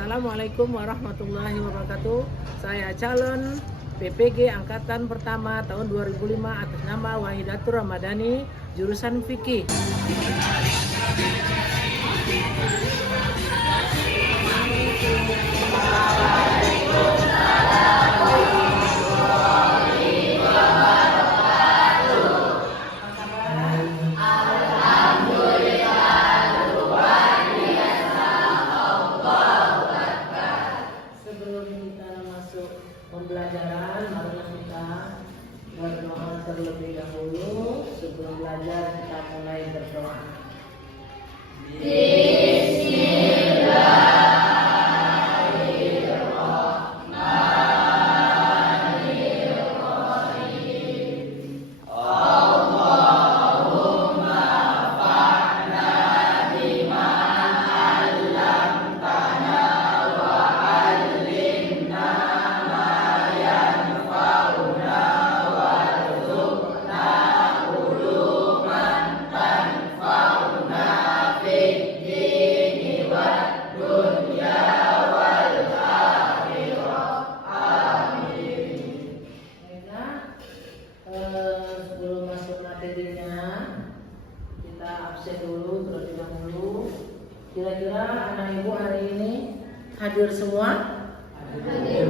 Assalamualaikum warahmatullahi wabarakatuh. Saya calon PPG Angkatan Pertama tahun 2005 atas nama Wahidatur Ramadhani, jurusan Fikih. Sebelum kita masuk pembelajaran, marilah kita berdoa terlebih dahulu. Sebelum belajar kita mulai berdoa. Sebelum masuk materinya, kita absen dulu terlebih dahulu. Kira-kira anak ibu hari ini hadir semua? Hadir.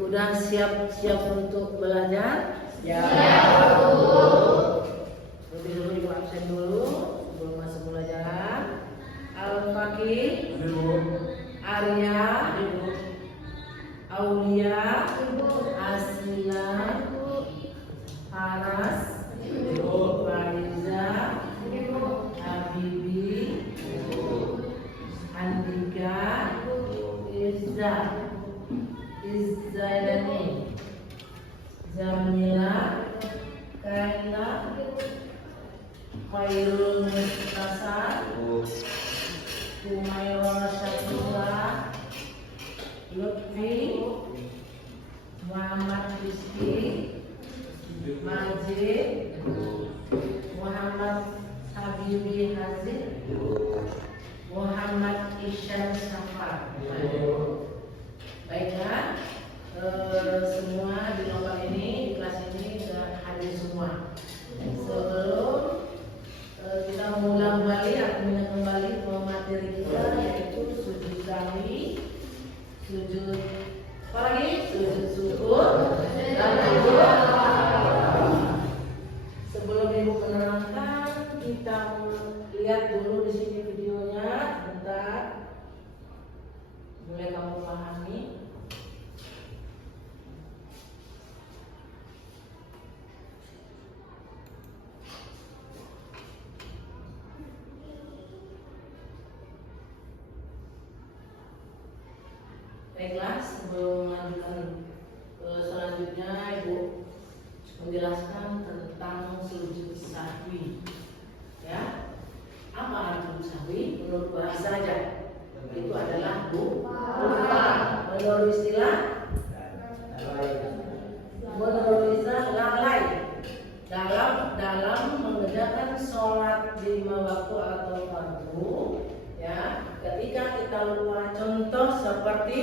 Udah siap untuk belajar? Siap. Lebih dulu ibu absen dulu sebelum masuk pembelajaran. Al-Fakih, Arya, Aulia, Asila, Haras, Fariza, Habibi, Andika, Izzayani, Jamila, Kaila, Khairul Mustasar, Umairah Syakura, Lutfi, Muhammad Rizki, Majid, Muhammad Habibi Hazid, Muhammad Isyan Safar. Baiklah, semua di nomor ini, di kelas ini sudah hadir semua. Sebelum kita mengulang kembali atau mengingat kembali ke materi kita, yaitu sujud sahwi, sujud apa lagi? Sujud syukur dan sujud. Sebelum ibu menerangkan, kita lihat dulu di sini videonya, bentar. Boleh kamu pahami? Baiklah, sebelum melanjutkan selanjutnya, ibu menjelaskan tentang sujud sahwi. Ya, apa arti sujud sahwi? Menurut bahasa saja, itu adalah lupa. Menurut istilah lalai dalam mengerjakan sholat 5 waktu atau fardu. Ya, ketika kita lupa, contoh seperti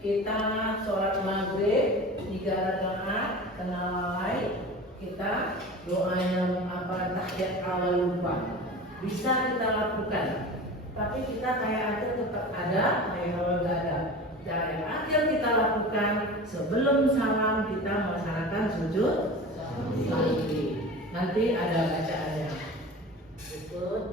kita sholat maghrib 3 rakaat kena lalai, kita doa yang tahiyat awal lupa, bisa kita lakukan. Tapi kita kayak akhir tetap ada, kayak awal gak ada. Dan akhir kita lakukan sebelum salam kita melaksanakan sujud sahwi. Nanti ada bacaannya. Ikut.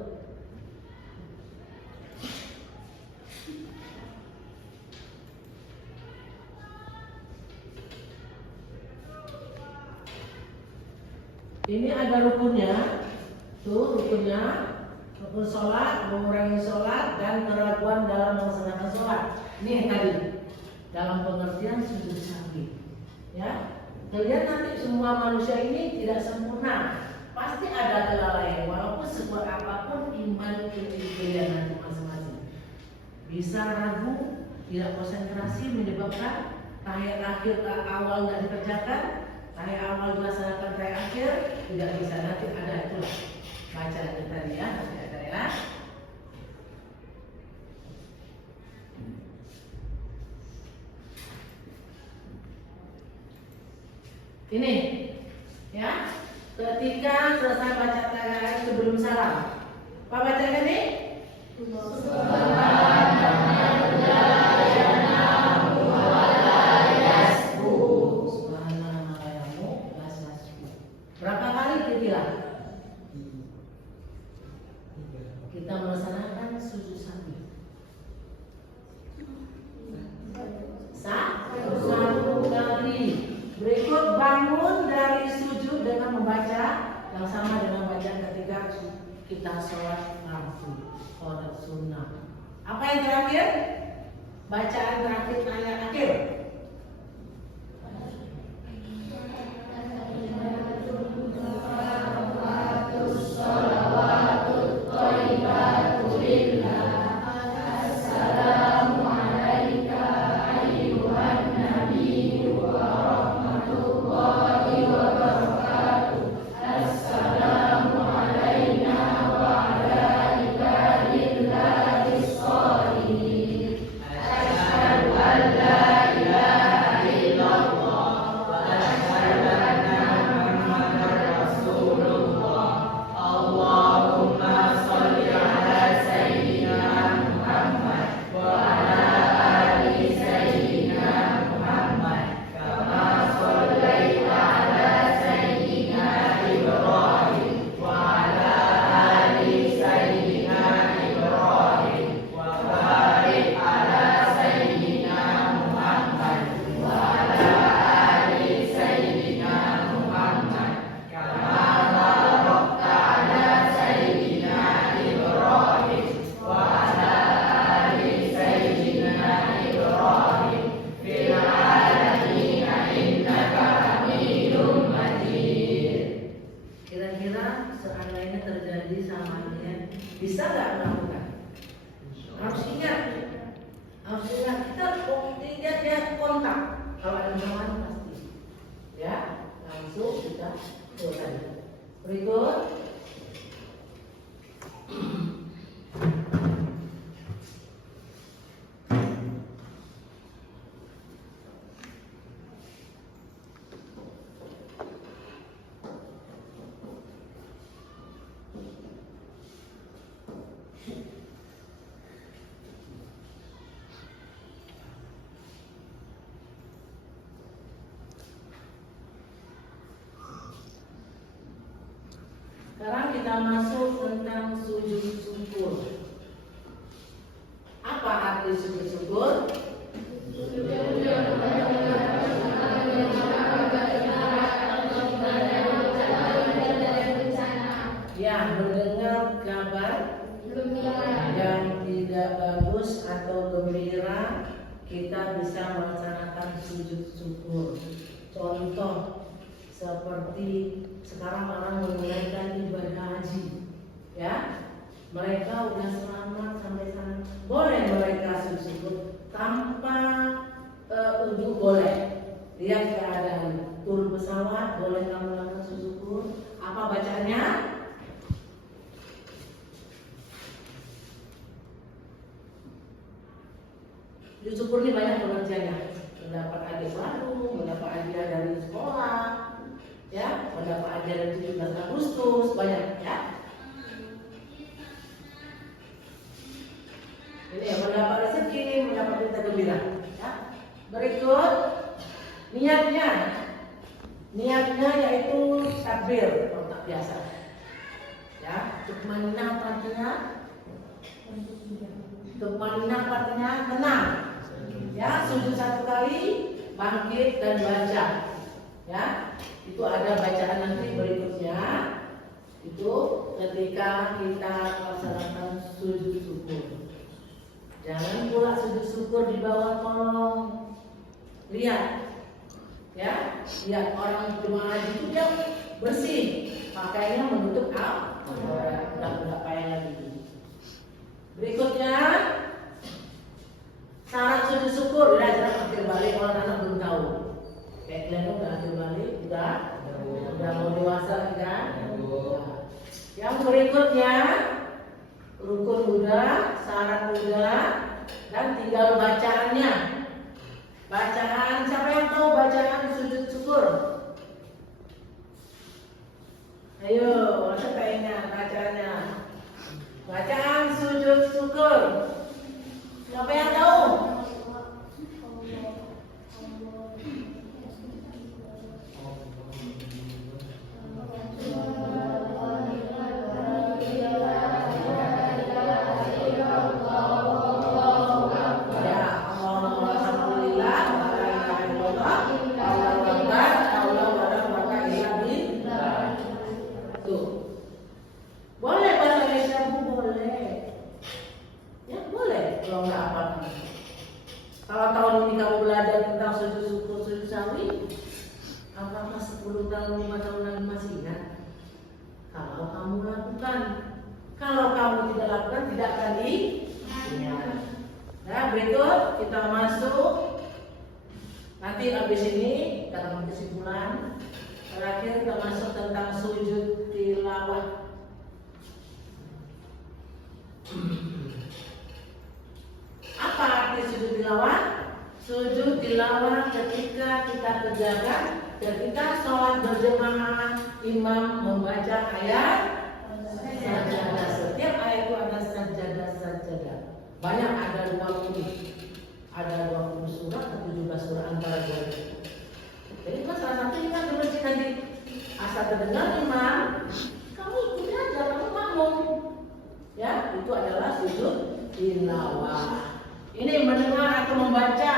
Ini ada rukunnya, tuh rukunnya, rukun sholat, mengurangi sholat, dan keraguan dalam melaksanakan sholat. Ini yang tadi, dalam pengertian sujud sahwi. Ya, kalian nanti semua manusia ini tidak sempurna, pasti ada kelalaian. Walaupun sekuat apapun iman kalian nanti masing-masing, bisa ragu, tidak konsentrasi menyebabkan tahiyat akhir awal tidak dikerjakan. Tahiyat awal dilaksanakan, tahiyat akhir tidak bisa. Nanti ada itulah bacaan tadi ya, nanti ada ya. Ini, ya. Ketika selesai baca tahlil sebelum salam, apa bacakan nih? Berapa kali kira-kira kita melaksanakan sujud sawi? Satu kali. Berikut bangun dari sujud dengan membaca yang sama dengan bacaan ketika kita sholat fardu, sholat sunnah. Apa yang terakhir? Bacaan terakhir ayat akhir. Seandainya terjadi sama kalian, bisa nggak melakukan? Harus ingat kita tidak dia kontak. Kalau ada masalah pasti, ya langsung kita selesai. Berikut. Sekarang kita masuk tentang sujud syukur. Apa arti sujud syukur? Ya, mendengar kabar yang tidak bagus atau gembira, kita bisa melaksanakan sujud syukur. Contoh seperti sekarang orang menunaikan ibadah haji, ya, mereka udah selamat sampai sana, boleh mereka sujud syukur tanpa udhu, boleh. Lihat keadaan, turun pesawat, boleh kamu lakukan sujud syukur. Apa bacaannya? Sujud syukur ini banyak pengertiannya, mendapat hadiah baru, mendapat hadiah dari sekolah, ya, mendapat ajaran 17 Agustus, banyak, ya. Ini ya, mendapat rezeki, mendapat berita gembira, ya. Berikut niatnya yaitu takbir, tak biasa, ya. Tukmanina artinya tenang, ya. Sujud satu kali, bangkit dan baca, ya. Itu ada bacaan nanti berikutnya. Itu ketika kita melaksanakan sujud syukur. Jangan pula sujud syukur di bawah kolong. Lihat, ya, lihat orang jemaah haji itu dia bersih, pakainya menutup aurat, udah payah lagi. Berikutnya syarat sujud syukur, ya, jangan akhir balik kalau anak belum tahu. Kayak kalian udah akhir balik, udah mau dewasa kan? Yang berikutnya rukun udah, syarat udah, dan tinggal bacaannya. Bacaan, siapa yang tahu bacaan sujud syukur? bacaannya? Bacaan sujud syukur. Siapa yang tahu? Kalau tahun ini kamu belajar tentang sujud syukur, sujud sawi, apakah 10 tahun, 5 tahun lagi masih ingat? Kalau kamu lakukan, kalau kamu tidak lakukan, tidak akan diingat. Nah, berikut kita masuk. Nanti habis ini kita akan kesimpulan. Terakhir kita masuk tentang sujud tilawah. Apa arti sujud tilawah? Sujud tilawah ketika kita kerjakan ketika sholat berjamaah, imam membaca ayat sajadah. Setiap ayat itu ada sajadah. Banyak, ada 20. Ada 20 surah atau 17 surah antara dua itu. Jadi kan salah satu kita berarti nanti asal terdengar imam, kamu ikuti aja, kamu makmum. Ya, itu adalah sujud tilawah. Ini mendengar atau membaca.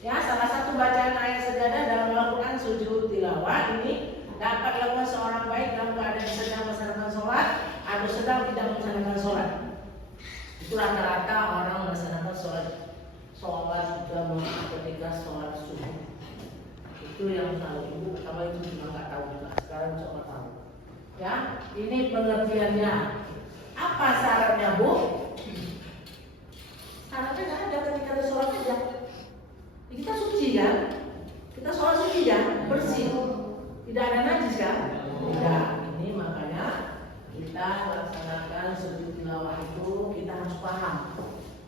Ya, salah satu bacaan ayat sajadah dalam Al-Quran sujud tilawah ini dapat dilakukan seorang baik dalam keadaan sedang melaksanakan sholat atau sedang tidak melaksanakan sholat. Itu rata-rata orang melaksanakan sholat jamaah ketika sholat subuh. Itu yang tahu. Ibu apa itu juga nggak tahu juga. Sekarang coba tahu. Ya, ini pengertiannya. Apa syaratnya, Bu? Syaratnya nggak ada, ketika ada sholat aja. Kita suci kan? Kita sholat suci ya, bersih. Tidak ada najis kan? Tidak. Ini makanya kita laksanakan sujud tilawah itu kita harus paham.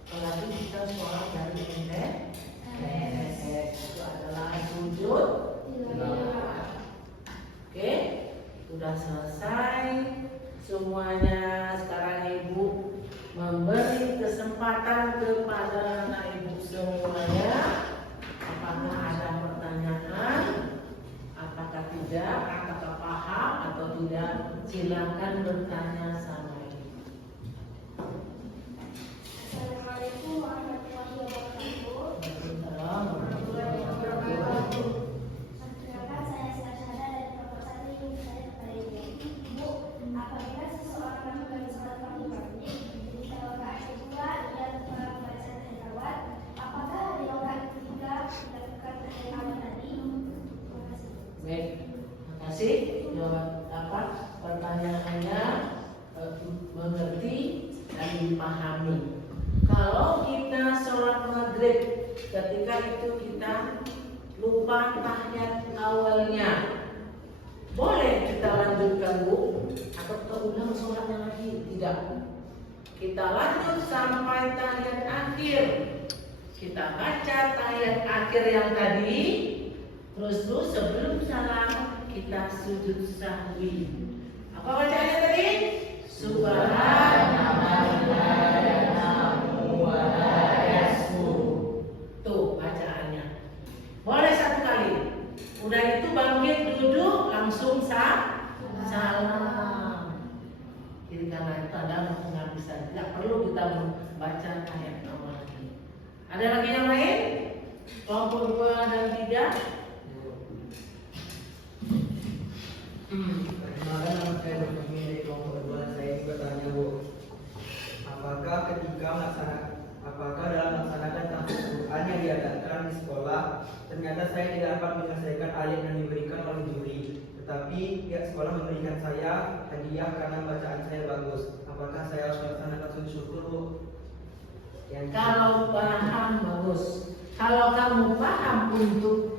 Apalagi kita sholat dari itu adalah sujud tilawah. Oke, sudah selesai semuanya. Sekarang Ibu memberi kesempatan kepada anak Ibu semuanya. Apakah ada pertanyaan? Apakah tidak? Apakah paham atau tidak? Silakan bertanya sama Ibu. Assalamualaikum warahmatullahi wabarakatuh. Waalaikumsalam warahmatullahi wabarakatuh. Perkenalkan, saya Syahada dari kelompok 1 ingin bertanya kepada Ibu. Apabila seseorang melakukan sholat fardu wajib di rakaat kedua ia lupa membaca tilawah, apakah di rakaat ketiga dilakukan tilawah tadi? Terima kasih. Baik, terima kasih. Jawab apa pertanyaannya mengerti dan dipahami. Kalau kita sholat maghrib, ketika itu kita lupa tahiyat awalnya, boleh kita lanjutkan, Bu? Atau kita ulang sholatnya lagi? Tidak. Kita lanjut sampai tahiyat akhir. Kita baca tahiyat akhir yang tadi, terus sebelum salam kita sujud sahwi. Apa bacaannya tadi? Tuh bacaannya. Boleh satu kali. Udah itu bangkit duduk langsung salam. Jadi karena itu ada penghabisan. Tidak perlu kita membaca ayat awal lagi. Ada lagi yang lain? Kelompok 2 dan 3. Perkenalkan, nama saya Dr. dari kelompok 2. Saya ingin bertanya, Bu, apakah dalam melaksanakan tahfiz Quran yang diadakan di sekolah, ternyata saya tidak dapat menyelesaikan ayat yang diberikan oleh juri, tetapi pihak sekolah memberikan saya hadiah karena bacaan saya bagus. Apakah saya harus melaksanakan sujud syukur, Bu? Kalau paham bagus. Kalau kamu paham untuk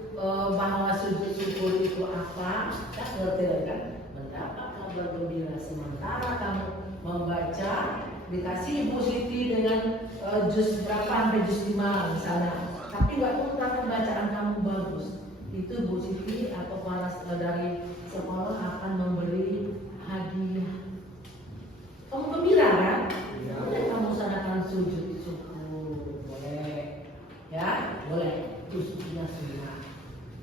bahwa sujud syukur itu apa, kan ngerti kan? Betapa kabar gembira sementara kamu membaca, dikasih Ibu Siti dengan juz berapa sampai juz 5 misalnya, tapi nggak tahu kenapa bacaan kamu bagus, itu Bu Siti atau para dari sekolah akan memberi hadiah Kamu gembira kan? Boleh kamu sanakan sujud syukur, boleh, ya, boleh. Itu sujudnya sunnah.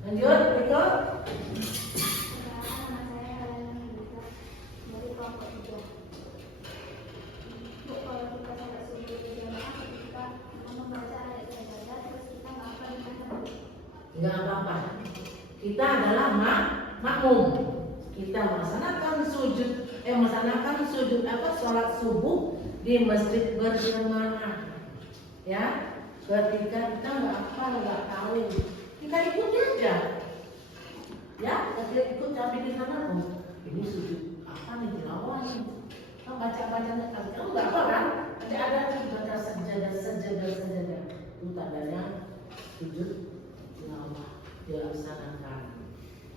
Lanjut, berikut. Perkenalkan, nama saya Helena Hendrika dari kelompok 3. Bu, kalau kita sholat subuh berjamaah ketika membaca ayat sajadah terus kita nggak apa gimana? Enggak apa-apa. Kita adalah makmum. Kita melaksanakan sujud sholat subuh di masjid berjamaah. Ya, ketika kita nggak tahu, kita ikuti aja. Ya, kita ikut tapi di sana ini sujud apa nih tilawah nih? Kamu baca-bacanya kamu nggak apa kan? Ada baca sajadah. Itu tandanya sujud tilawah dilaksanakan.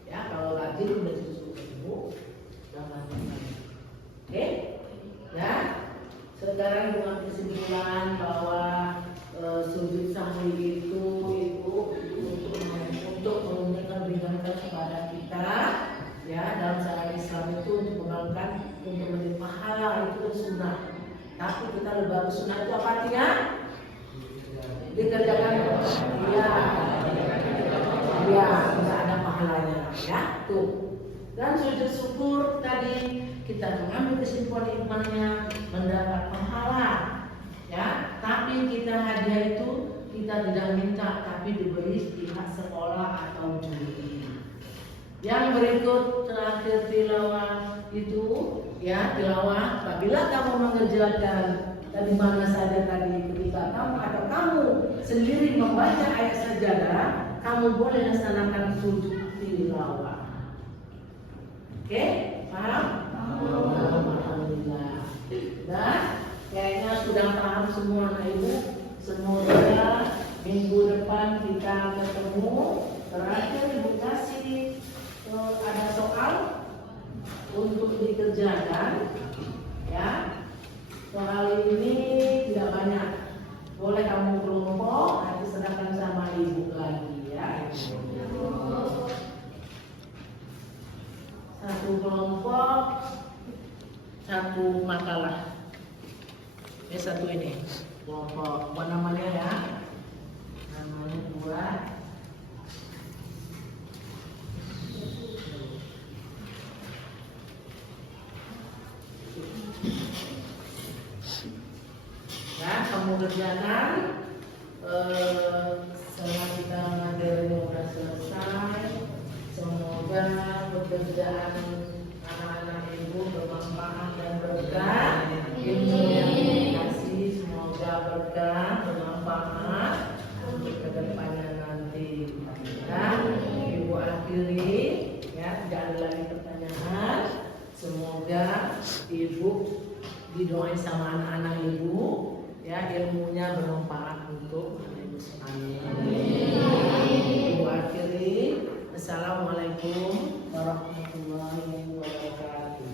Ya, kalau rajin udah sujud subuh, jangan lupa. Oke? Ya. Sekarang dengan kesimpulan bahwa sujud sahwi itu untuk meringankan kepada kita, ya, dalam syariat Islam itu untuk mengangkat untuk menjadi pahala itu sunnah. Tapi kita lebih bagus sunnah itu apa artinya? Dikerjakan, ya, tidak ada pahalanya, ya, tuh. Dan sujud syukur tadi kita mengambil kesimpulan imannya mendapat pahala, ya. Tapi kita hadiah itu kita tidak minta, tapi diberi pihak sekolah atau juri. Yang berikut terakhir tilawah itu, ya, tilawah. Apabila kamu mengerjakan dari mana saja tadi, ketika kamu atau kamu sendiri membaca ayat sajadah, kamu boleh laksanakan sujud tilawah. Oke, paham? Alhamdulillah. Dan kayaknya sudah paham semua anak ibu. Semoga minggu depan kita ketemu. Terakhir ibu kasih ada soal untuk dikerjakan. Ya, soal ini tidak banyak. Boleh kamu kelompok, nanti serahkan sama ibu lagi, ya. Satu kelompok, satu makalah. Ini satu ini kelompok. Buat namanya ya. Namanya buat. Ya, kamu kerjakan. Setelah kita materinya sudah selesai, semoga pekerjaan anak-anak ibu bermanfaat dan berkah. Ilmu yang dikasih semoga berkah, bermanfaat untuk kedepannya nanti. Dan ibu akhiri, ya, tidak ada lagi pertanyaan. Semoga ibu didoain sama anak-anak ibu, ya, ilmunya bermanfaat untuk ibu sekalian. Ibu akhiri, assalamualaikum warahmatullahi wabarakatuh.